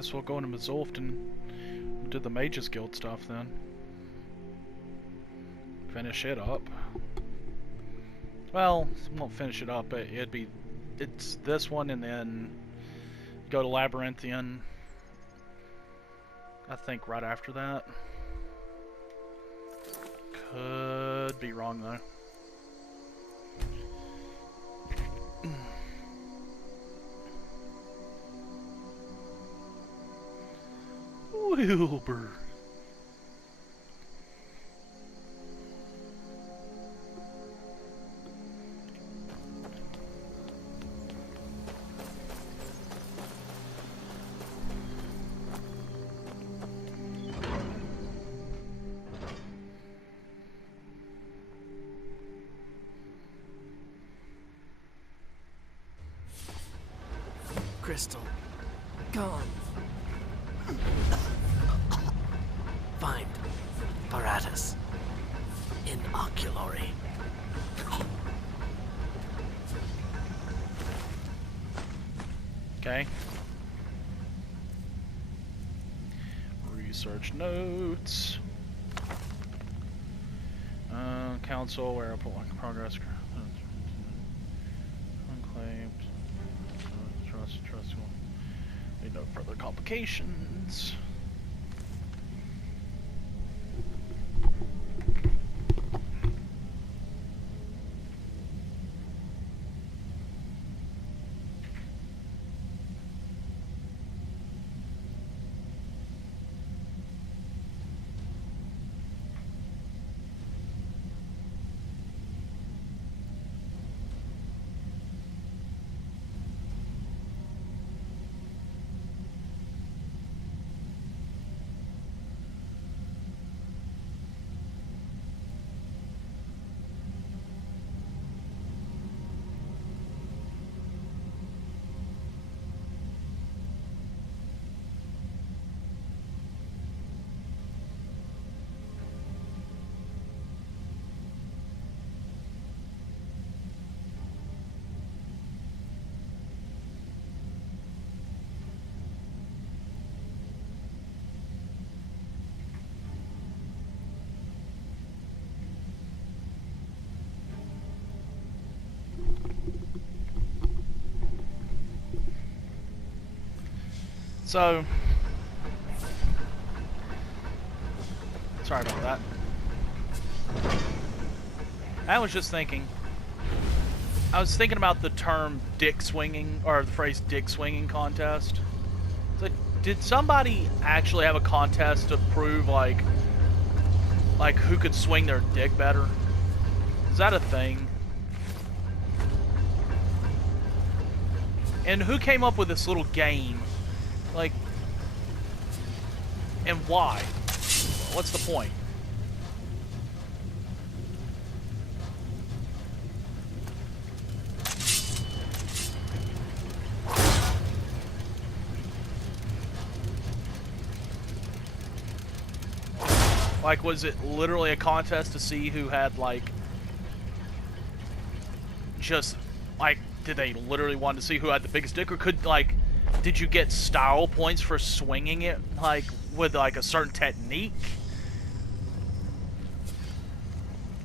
Guess we'll go into Mazulft and do the Mages Guild stuff then. Finish it up. Well, won't finish it up, but it's this one and then go to Labyrinthian, I think right after that. Could be wrong though. Wilbur. Crystal. Gone. Find apparatus. Inoculary. Okay. Research notes. Council, where I put like progress. Unclaimed. Trust. Need no further complications. So, sorry about that. I was just thinking. I was thinking about the term dick swinging, or the phrase dick swinging contest. So, did somebody actually have a contest to prove, like who could swing their dick better? Is that a thing? And who came up with this little game? Like, and why? What's the point? Like, was it literally a contest to see who had, like, just, like, did they literally want to see who had the biggest dick, or could, like, did you get style points for swinging it, like, with, like, a certain technique?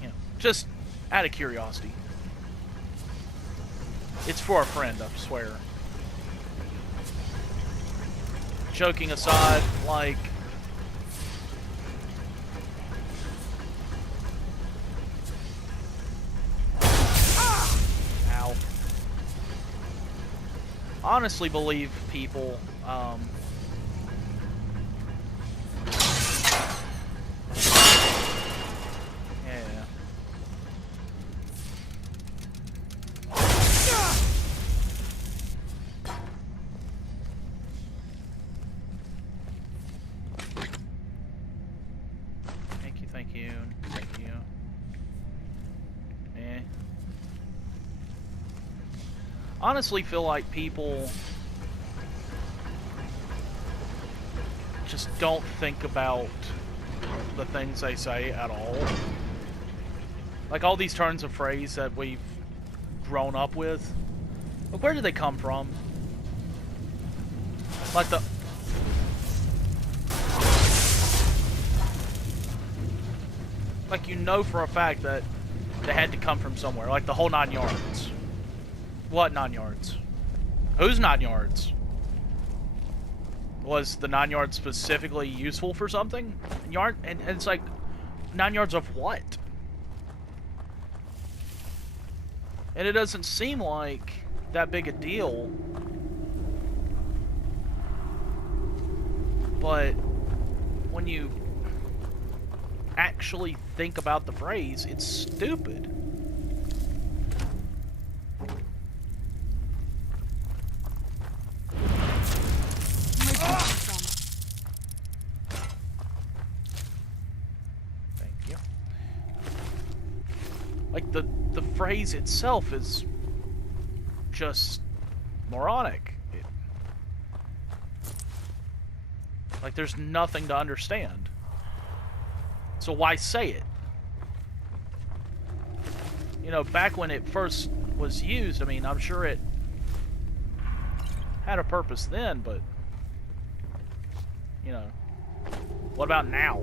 You know, just out of curiosity. It's for a friend, I swear. Joking aside, like... Ow. Honestly believe people, yeah. Thank you. Honestly feel like people just don't think about the things they say at all. Like all these turns of phrase that we've grown up with. Like, where did they come from? Like Like, you know for a fact that they had to come from somewhere. Like, the whole 9 yards. What 9 yards? Whose 9 yards? Was the 9 yards specifically useful for something? And it's like, 9 yards of what? And it doesn't seem like that big a deal. But when you actually think about the phrase, it's stupid. Thank you. Like, the phrase itself is just moronic. Like, there's nothing to understand. So why say it? You know, back when it first was used, I mean, I'm sure it had a purpose then, but, you know, what about now?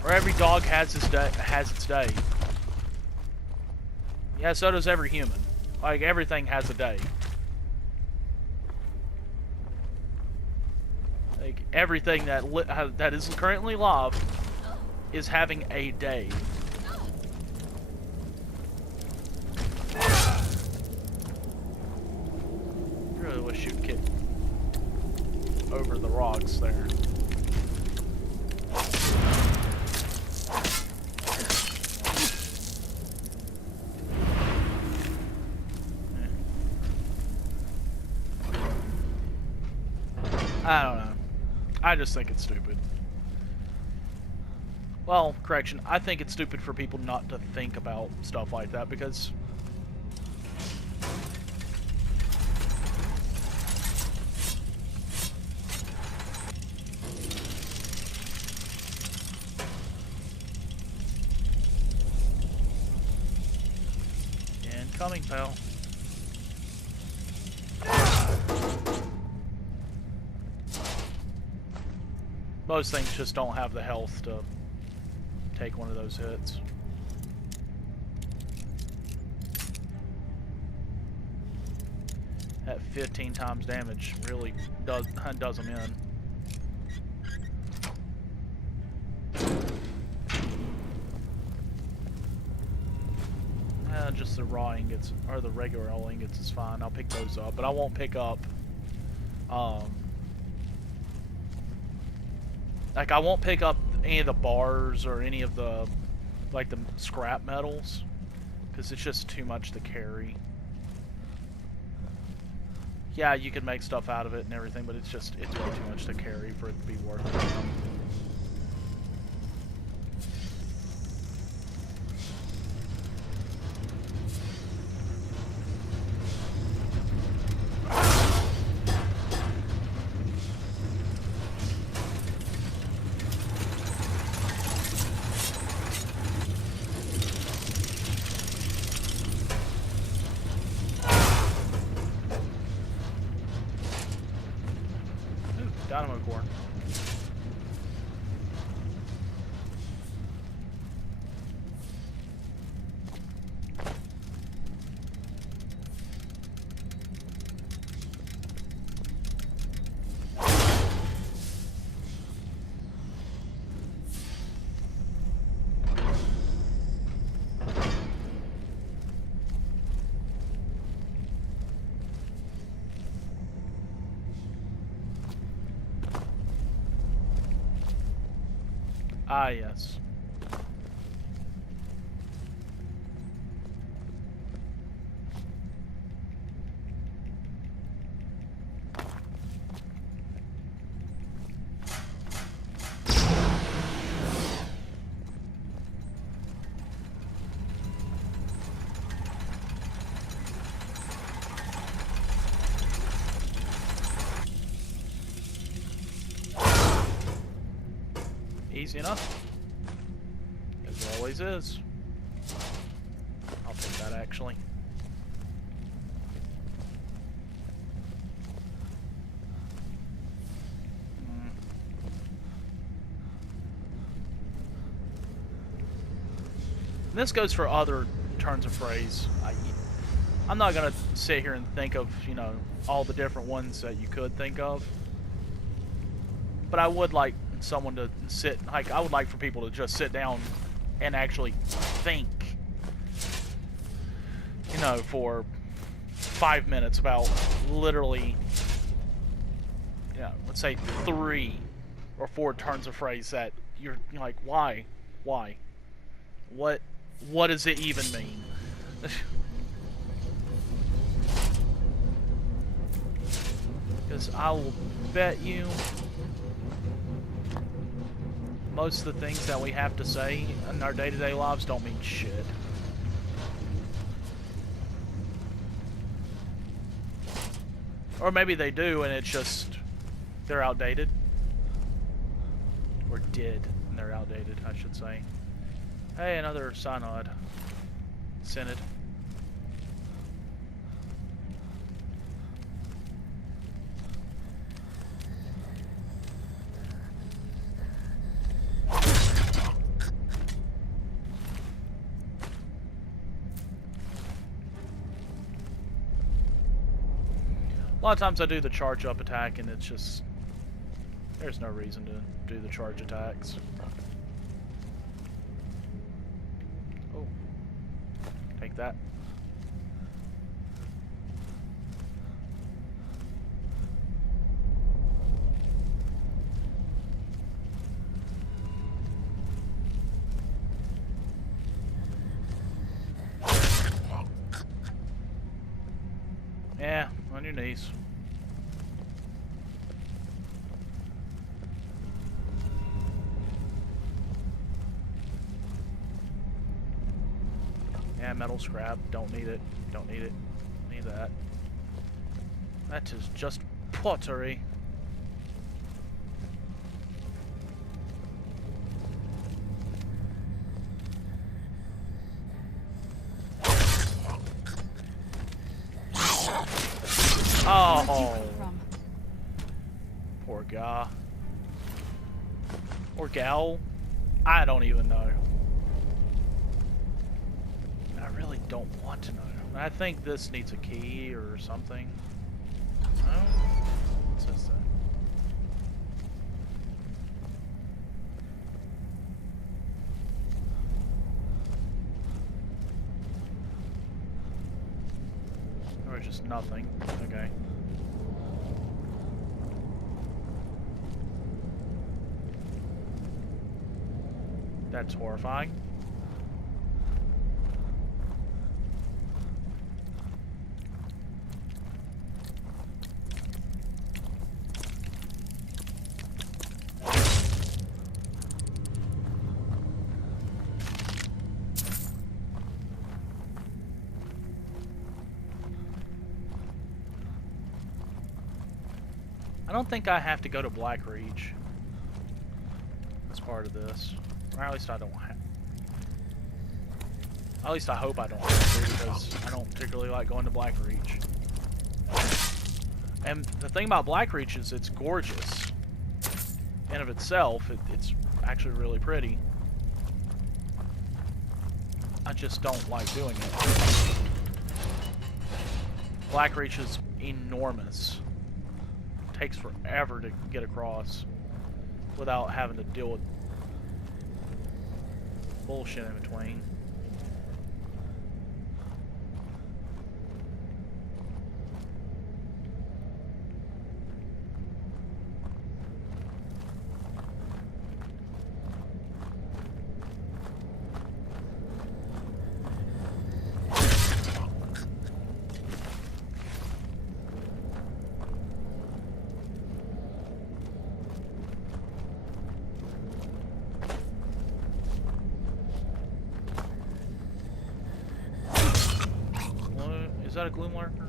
Where every dog has its day. Yeah, so does every human. Like, everything has a day. Like, everything that is currently live is having a day. Really wish you'd get over the rocks there. I don't know. I just think it's stupid. Well, correction, I think it's stupid for people not to think about stuff like that, because incoming, pal. Most things just don't have the health to take one of those hits. That 15 times damage really does them in. Just the raw ingots, or the regular old ingots is fine. I'll pick those up, but I won't pick up, like, I won't pick up any of the bars or any of the, like, the scrap metals, because it's just too much to carry. Yeah, you can make stuff out of it and everything, but it's way too much to carry for it to be worth it. Dynamo core. Ah, yes. Easy enough. As it always is. I'll take that, actually. And this goes for other turns of phrase. I'm not gonna sit here and think of, you know, all the different ones that you could think of. But I would like someone to sit, like, I would like for people to just sit down and actually think, you know, for 5 minutes about literally, you know, let's say 3 or 4 turns of phrase that you're like, why? What does it even mean? Because I will bet you most of the things that we have to say in our day-to-day lives don't mean shit. Or maybe they do and it's just they're outdated. Or did, and they're outdated, I should say. Hey, another synod. Synod. A lot of times I do the charge up attack and it's just, there's no reason to do the charge attacks. Oh, take that. Yeah, on your knees. Yeah, metal scrap. Don't need it. Don't need it. Need that. That is just pottery. Oh, poor guy. Or gal. I don't even know. I really don't want to know. I think this needs a key or something. No? What says that? Or just nothing. Okay. That's horrifying. I don't think I have to go to Blackreach as part of this. Or at least I don't have. At least I hope I don't have to, because I don't particularly like going to Blackreach. And the thing about Blackreach is it's gorgeous. In of itself, it's actually really pretty. I just don't like doing it. Blackreach is enormous. Takes forever to get across without having to deal with bullshit in between. Is that a gloom lurker?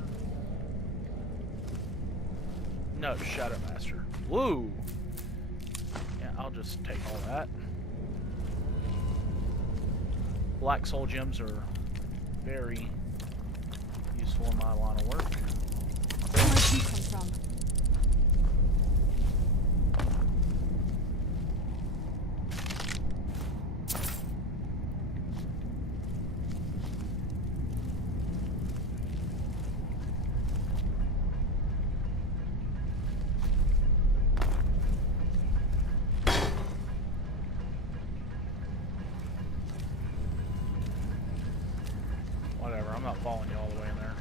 No, Shadow Master. Woo! Yeah, I'll just take all that. Black soul gems are very useful in my line of work. Where did you come from? I'm not following you all the way in there.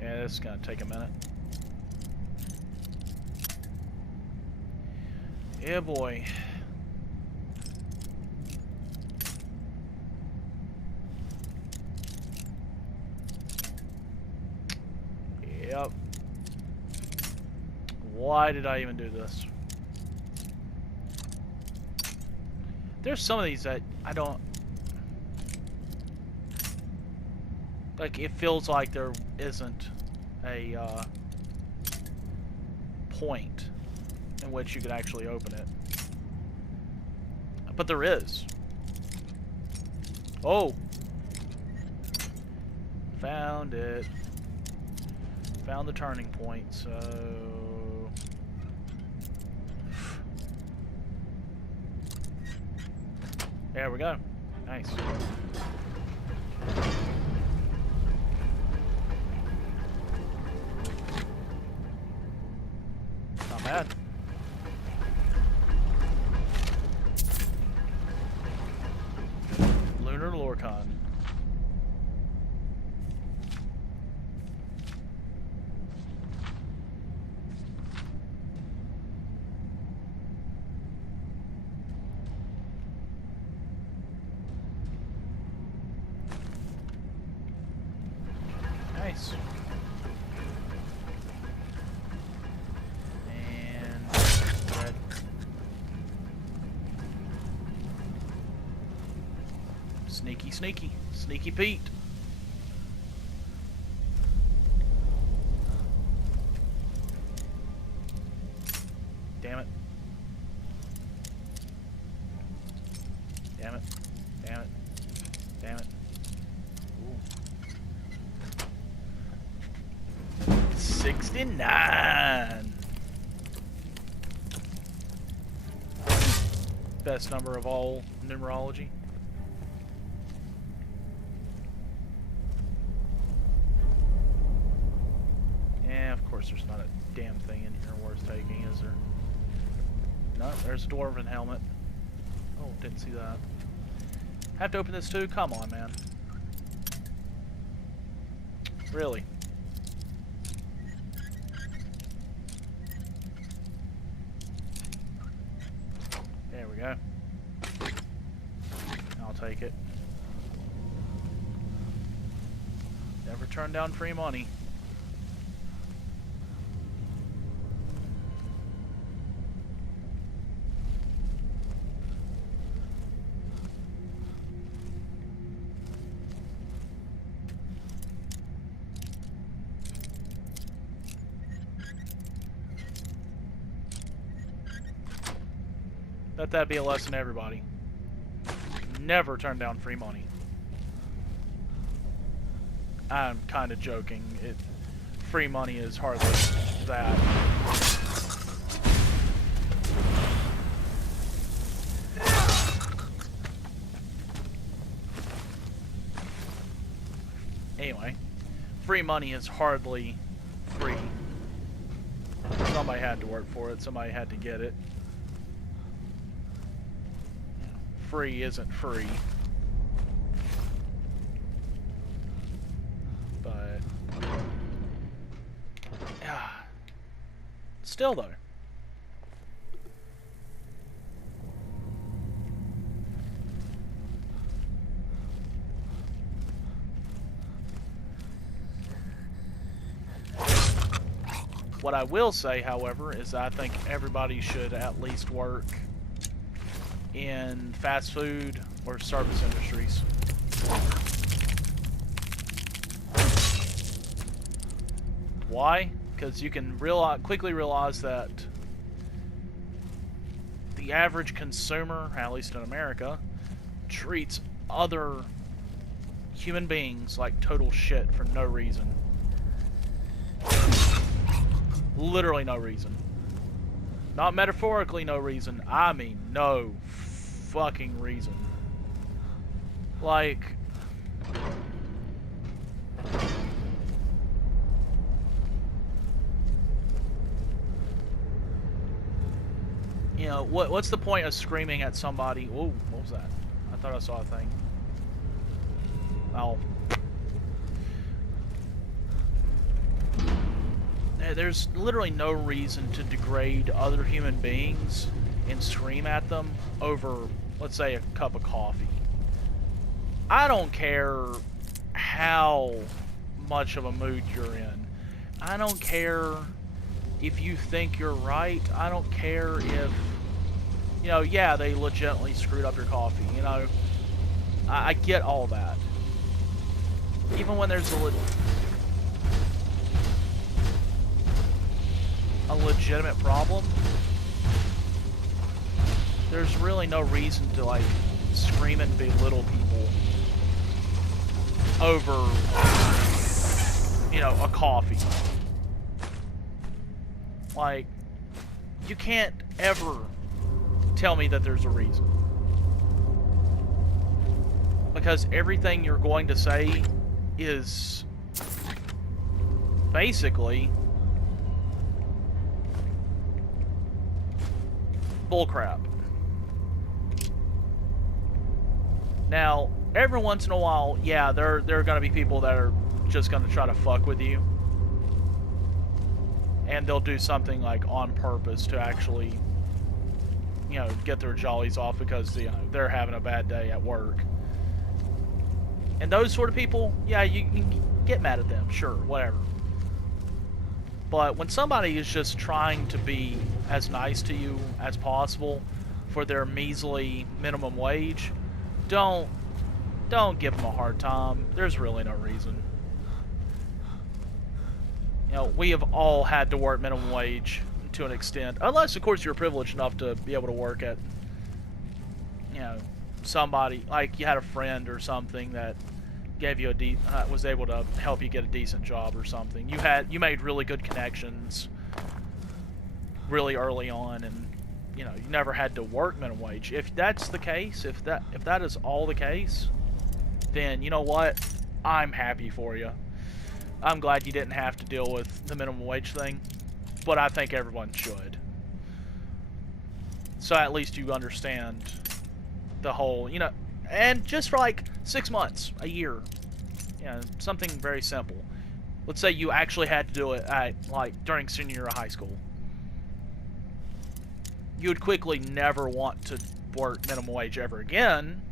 Yeah, this is gonna take a minute. Yeah, boy. Yep. Why did I even do this? There's some of these that I don't... Like, it feels like there isn't a point in which you could actually open it. But there is. Oh! Found it. Found the turning point, so... There we go. Nice. Not bad. Lunar Lorcon. Nice. And red. Sneaky, sneaky. Sneaky Pete. Damn it. Damn it. Damn it. Damn it. Ooh. 69. Best number of all numerology. Yeah, of course there's not a damn thing in here worth taking, is there? No, there's a dwarven helmet. Oh, didn't see that. Have to open this too? Come on, man. Really? There we go. I'll take it. Never turn down free money. Let that be a lesson to everybody. Never turn down free money. I'm kind of joking. Free money is hardly that. Anyway, free money is hardly free. Somebody had to work for it. Somebody had to get it. Free isn't free. But still though. What I will say, however, is I think everybody should at least work in fast food or service industries. Why? Because you can quickly realize that the average consumer, at least in America, treats other human beings like total shit for no reason. Literally no reason. Not metaphorically no reason, I mean no fucking reason. Like, you know, what's the point of screaming at somebody? Whoa, what was that? I thought I saw a thing. Oh. There's literally no reason to degrade other human beings and scream at them over, let's say, a cup of coffee. I don't care how much of a mood you're in. I don't care if you think you're right. I don't care if, you know, yeah, they legitimately screwed up your coffee, you know. I get all that. Even when there's a legitimate problem, there's really no reason to, like, scream and belittle people over, you know, a coffee. Like, you can't ever tell me that there's a reason. Because everything you're going to say is basically bullcrap. Now, every once in a while, yeah, there are going to be people that are just going to try to fuck with you. And they'll do something, like, on purpose to actually, you know, get their jollies off because, you know, they're having a bad day at work. And those sort of people, yeah, you can get mad at them, sure, whatever. But when somebody is just trying to be as nice to you as possible for their measly minimum wage, don't give them a hard time. There's really no reason. You know, we have all had to work minimum wage to an extent. Unless, of course, you're privileged enough to be able to work at, you know, somebody, like you had a friend or something that gave you was able to help you get a decent job or something. You made really good connections really early on, and you know, you never had to work minimum wage. If that's the case, if that is all the case, then you know what? I'm happy for you. I'm glad you didn't have to deal with the minimum wage thing, but I think everyone should. So at least you understand the whole, you know, and just for like 6 months, a year, you know, something very simple. Let's say you actually had to do it at, like, during senior year of high school. You would quickly never want to work minimum wage ever again.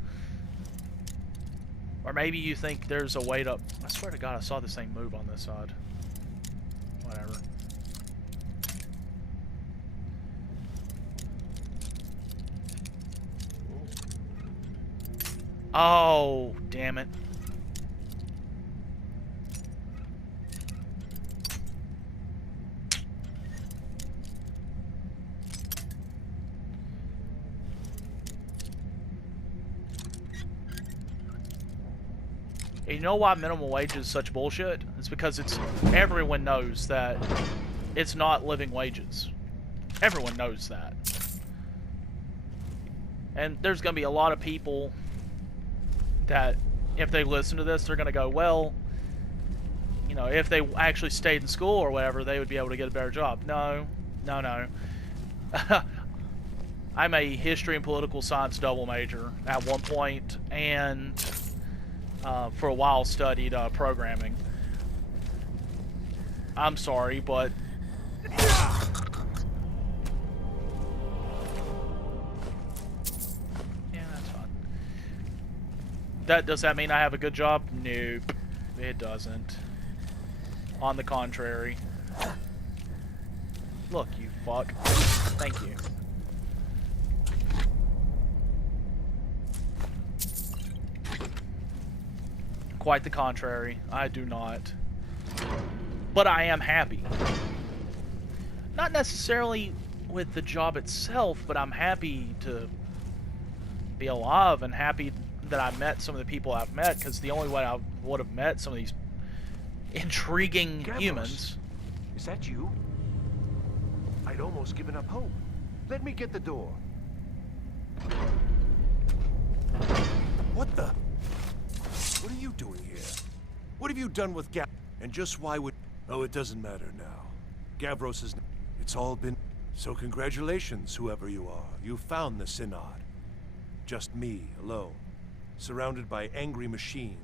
Or maybe you think there's a way to... I swear to God, I saw the same move on this side. Whatever. Oh, damn it. And you know why minimum wage is such bullshit? It's because everyone knows that it's not living wages. Everyone knows that. And there's going to be a lot of people that, if they listen to this, they're going to go, well, you know, if they actually stayed in school or whatever, they would be able to get a better job. No. I'm a history and political science double major at one point, and for a while studied programming. I'm sorry, but does that mean I have a good job? Nope, it doesn't. On the contrary. Look, you fuck. Thank you. Quite the contrary. I do not. But I am happy. Not necessarily with the job itself, but I'm happy to be alive and happy that I met some of the people I've met, because the only way I would have met some of these intriguing humans. Is that you? I'd almost given up hope. Let me get the door. What the? What are you doing here? What have you done with And just why would... Oh, it doesn't matter now. Gavros is... It's all been... So congratulations, whoever you are. You found the Synod. Just me, alone. surrounded by angry machine.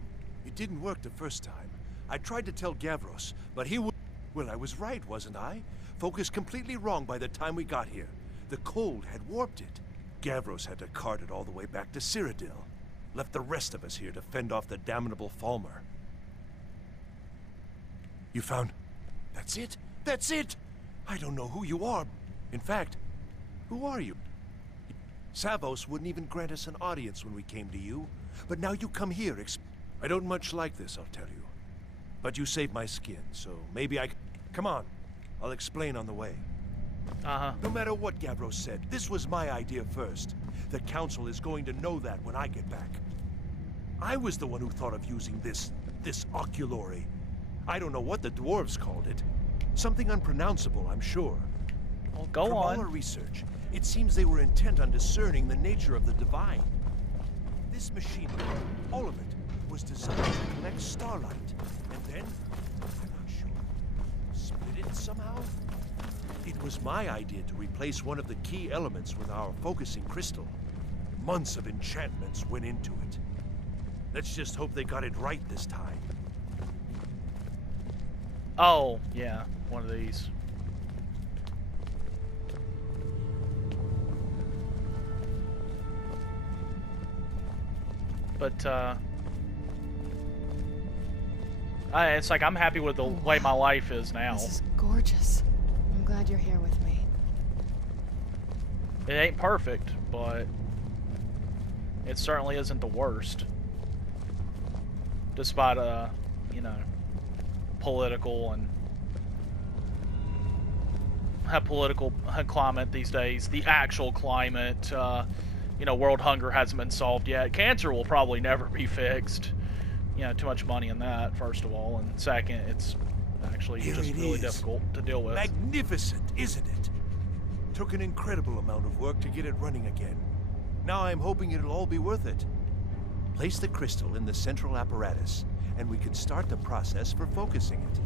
It didn't work the first time. I tried to tell Gavros, but he would... Well, I was right, wasn't I? Focused completely wrong by the time we got here. The cold had warped it. Gavros had to cart it all the way back to Cyrodiil. Left the rest of us here to fend off the damnable Falmer. You found... That's it? That's it! I don't know who you are. In fact, who are you? Savos wouldn't even grant us an audience when we came to you. But now you come here. I don't much like this, I'll tell you. But you saved my skin, so maybe I... Come on. I'll explain on the way. Uh-huh. No matter what Gavros said, this was my idea first. The Council is going to know that when I get back. I was the one who thought of using this oculory. I don't know what the dwarves called it. Something unpronounceable, I'm sure. Well, go From on. all our research, it seems they were intent on discerning the nature of the divine. This machinery, all of it, was designed to collect starlight. And then, I'm not sure, split it somehow? It was my idea to replace one of the key elements with our focusing crystal. Months of enchantments went into it. Let's just hope they got it right this time. Oh, yeah, one of these. But, it's like I'm happy with the way my life is now. This is gorgeous. I'm glad you're here with me. It ain't perfect, but it certainly isn't the worst. Despite, you know, political and political climate these days, the actual climate, you know, world hunger hasn't been solved yet. Cancer will probably never be fixed. You know, too much money in that, first of all, and second, it's actually Here just it really is. difficult to deal with. Magnificent, isn't it? Took an incredible amount of work to get it running again. Now I'm hoping it'll all be worth it. Place the crystal in the central apparatus, and we can start the process for focusing it.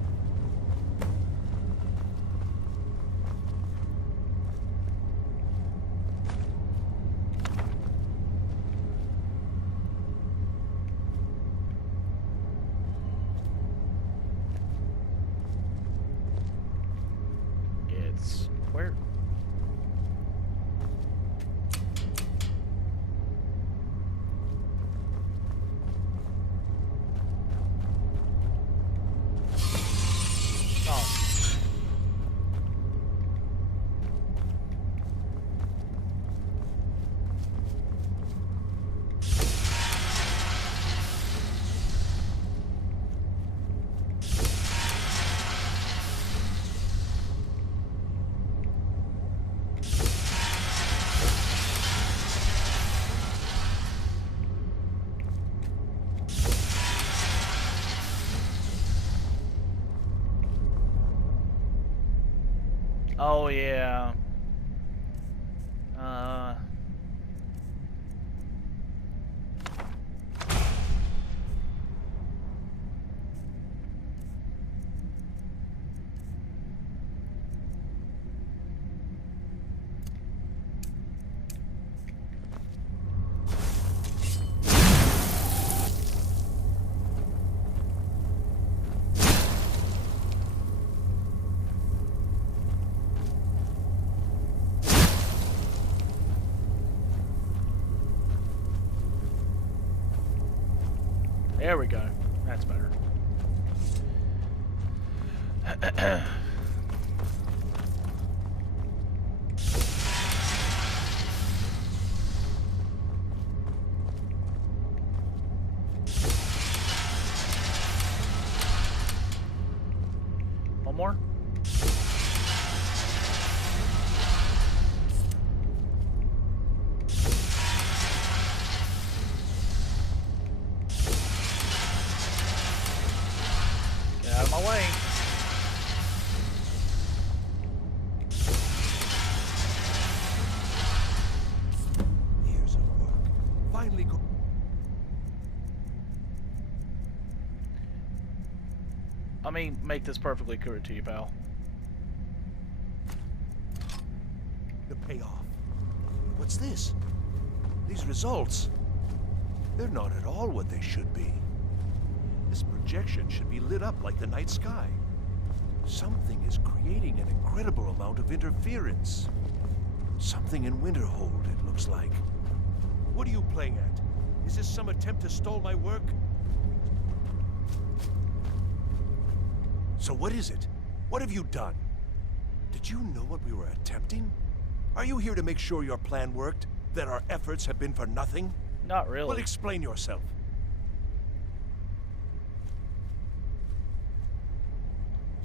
It's where? Oh. Oh yeah. There we go. That's better. One more? Get out of my way. Years of work. Finally go... Let me make this perfectly clear to you, pal. The payoff. What's this? These results. They're not at all what they should be. This projection should be lit up like the night sky. Something is creating an incredible amount of interference. Something in Winterhold, it looks like. What are you playing at? Is this some attempt to stall my work? So what is it? What have you done? Did you know what we were attempting? Are you here to make sure your plan worked? That our efforts have been for nothing? Not really. Well, explain yourself.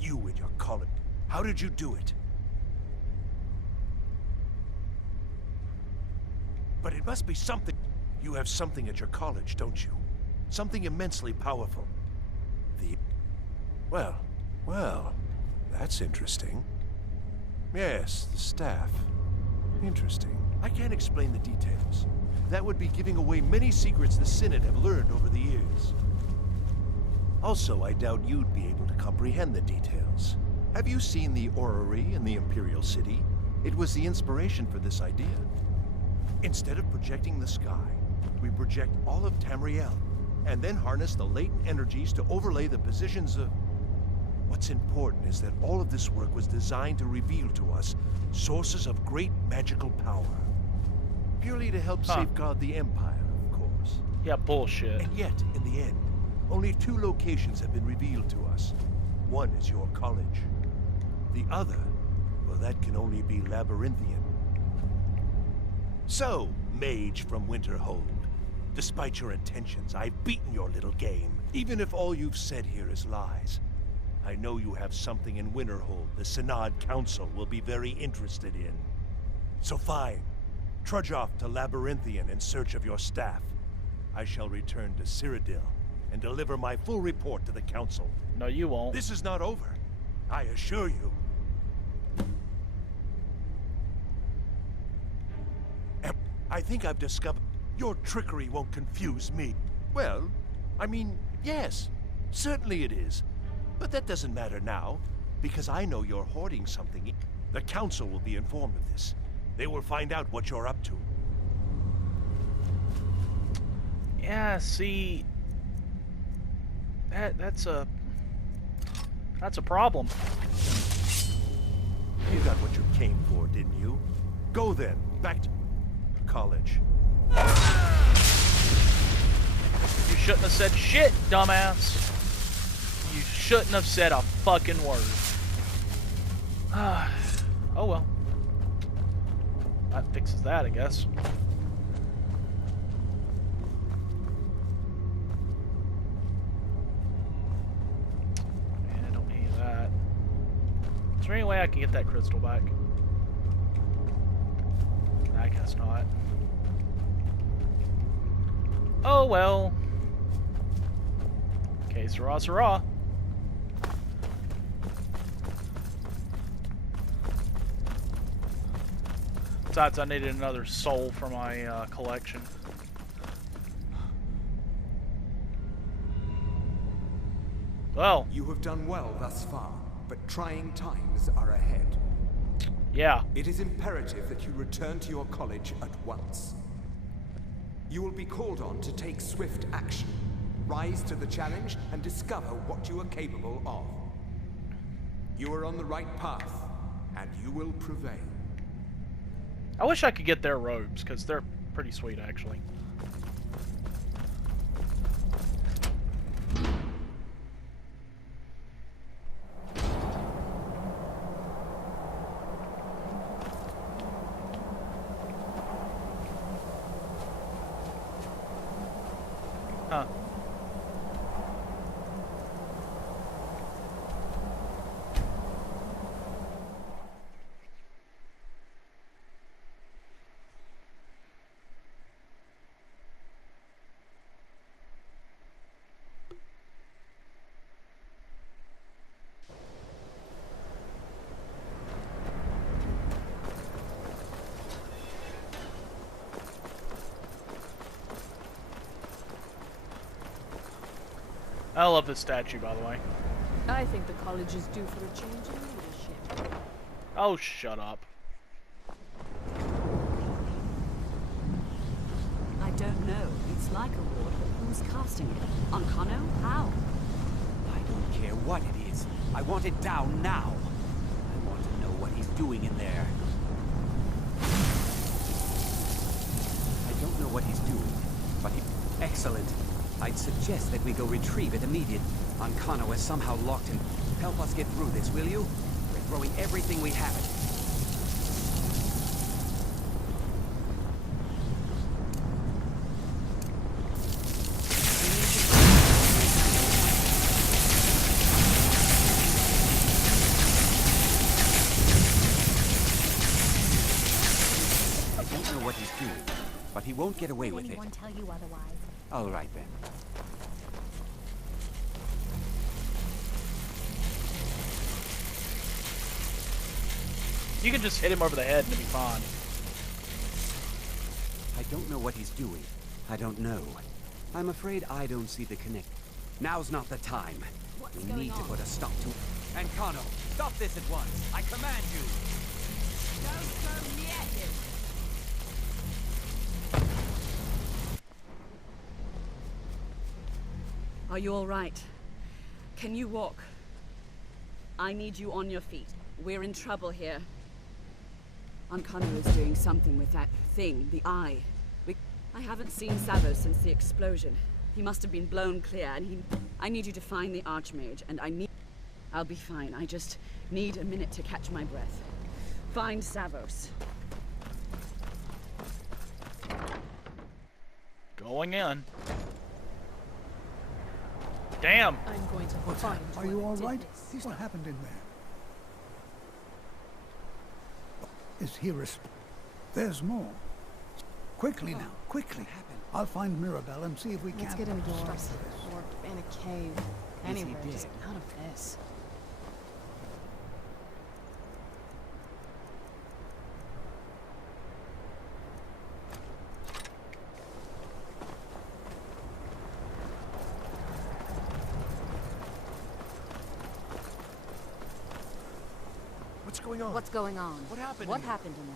You and your college. How did you do it? But it must be something. You have something at your college, don't you? Something immensely powerful. Well, that's interesting. Yes, the staff. Interesting. I can't explain the details. That would be giving away many secrets the Synod have learned over the years. Also, I doubt you'd be able to comprehend the details. Have you seen the orrery in the Imperial City? It was the inspiration for this idea. Instead of projecting the sky, we project all of Tamriel, and then harness the latent energies to overlay the positions of... What's important is that all of this work was designed to reveal to us sources of great magical power. Purely to help safeguard the Empire, of course. Yeah, bullshit. And yet, in the end, only 2 locations have been revealed to us. One is your college. The other, well, that can only be Labyrinthian. So, mage from Winterhold, despite your intentions, I've beaten your little game. Even if all you've said here is lies, I know you have something in Winterhold the Synod Council will be very interested in. So fine, trudge off to Labyrinthian in search of your staff. I shall return to Cyrodiil and deliver my full report to the Council. No, you won't. This is not over, I assure you. I think I've discovered your trickery won't confuse me. Well, I mean, yes, certainly it is. But that doesn't matter now, because I know you're hoarding something. The Council will be informed of this. They will find out what you're up to. Yeah, see... That's a problem. You got what you came for, didn't you? Go then, back to college. You shouldn't have said shit, dumbass. You shouldn't have said a fucking word. Oh well. That fixes that, I guess. Man, I don't need that. Is there any way I can get that crystal back? I guess not. Oh well. Okay, Sarah, Sarah. Besides, I needed another soul for my collection. Well. You have done well thus far, but trying times are ahead. Yeah. It is imperative that you return to your college at once. You will be called on to take swift action, rise to the challenge, and discover what you are capable of. You are on the right path, and you will prevail. I wish I could get their robes, because they're pretty sweet, actually. Huh. I love this statue, by the way. I think the college is due for a change in leadership. Oh, shut up. I don't don't know. It's like a ward, but who's casting it? On Kano? How? I don't care what it is. I want it down now. I want to know what he's doing in there. I don't know what he's doing, but he... Excellent. I'd suggest that we go retrieve it immediately. Ankano is somehow locked in. Help us get through this, will you? We're throwing everything we have at it. I don't know what he's doing, but he won't get away with it. Anyone tell you otherwise? All right, then. You can just hit him over the head and it'll be fine. I don't know what he's doing. I don't know. I'm afraid I don't see the connect. Now's not the time. What's We going need to on? put a stop to... Ankano, stop this at once. I command you. Don't go near him! Are you all right? Can you walk? I need you on your feet. We're in trouble here. Ankano is doing something with that thing, the eye. I haven't seen Savo since the explosion. He must have been blown clear, and I need you to find the Archmage, and I'll be fine. I just need a minute to catch my breath. Find Savos. Going in. Damn. I'm going to What's find that? Are you all whoever right? did this. What happened in there? Is he There's more. Quickly now, quickly. I'll find Mirabelle and see if we Let's can get indoors. stop this. Or in a cave. Anywhere, just out of this. What's going on? What's going on? What happened What here? happened in there?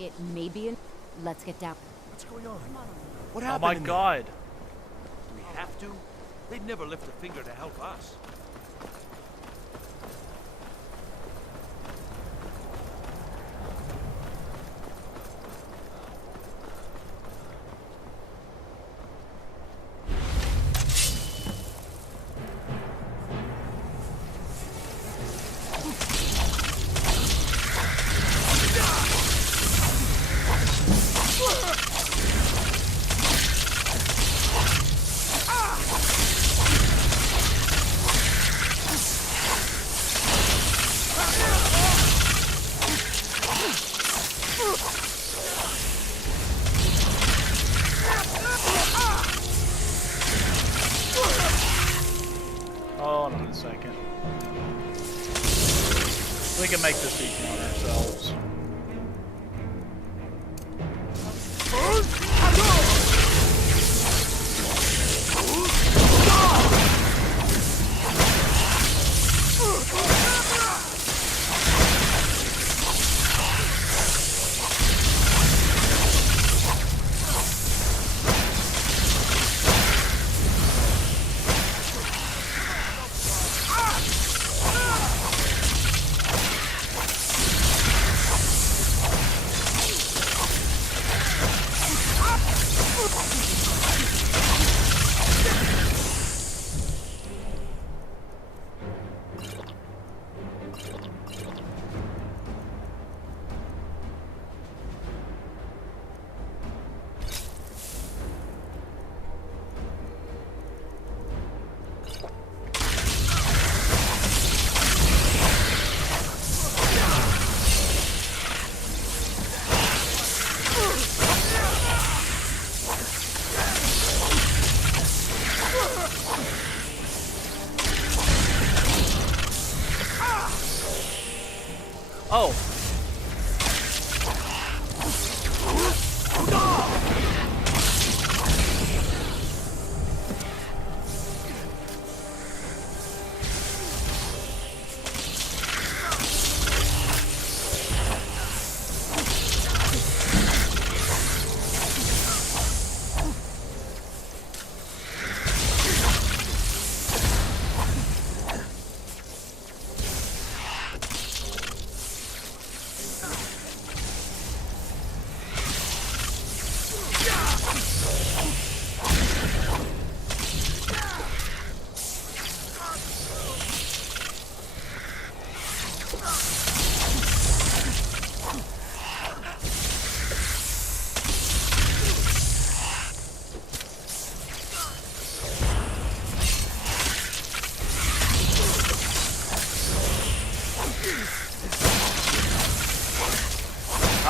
It may be in... Let's get down. What's going on? What Oh happened my in there? god. Do we have to? They'd never lift a finger to help us. Hold on a second. We can make this easy on ourselves.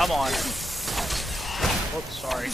Come on. Oops, sorry.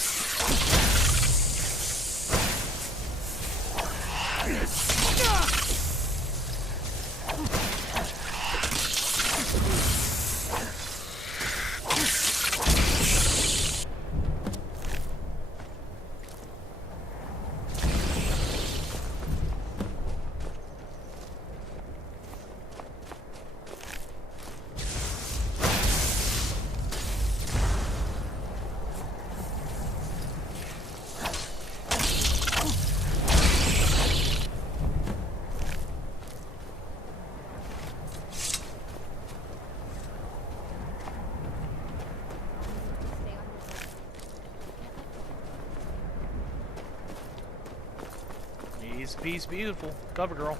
Easy peasy, beautiful. Cover girl.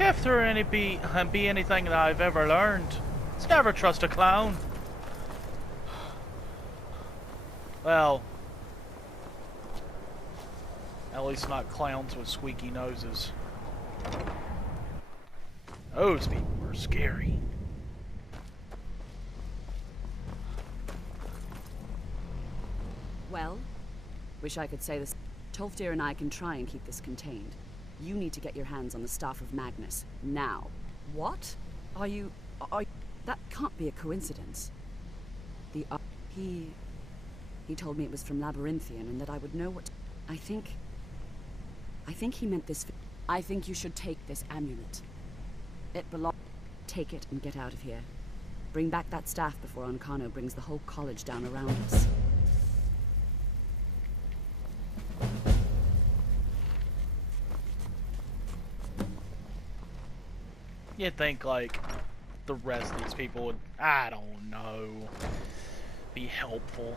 If there be anything that I've ever learned, it's never trust a clown. Well, at least not clowns with squeaky noses. Those people are scary. Well, wish I could say this. Tolfdir and I can try and keep this contained. You need to get your hands on the Staff of Magnus, now. What? Are you... That can't be a coincidence. He told me it was from Labyrinthian and that I would know what... I think he meant this... I think you should take this amulet. It belongs... Take it and get out of here. Bring back that staff before Ancano brings the whole college down around us. You'd think, like, the rest of these people would, I don't know, be helpful.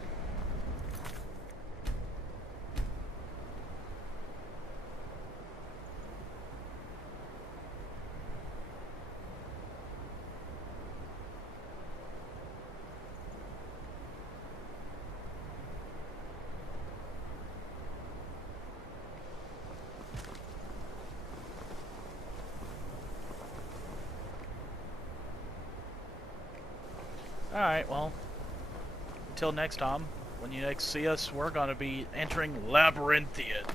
Alright, well, until next time, when you next see us, we're going to be entering Labyrinthian.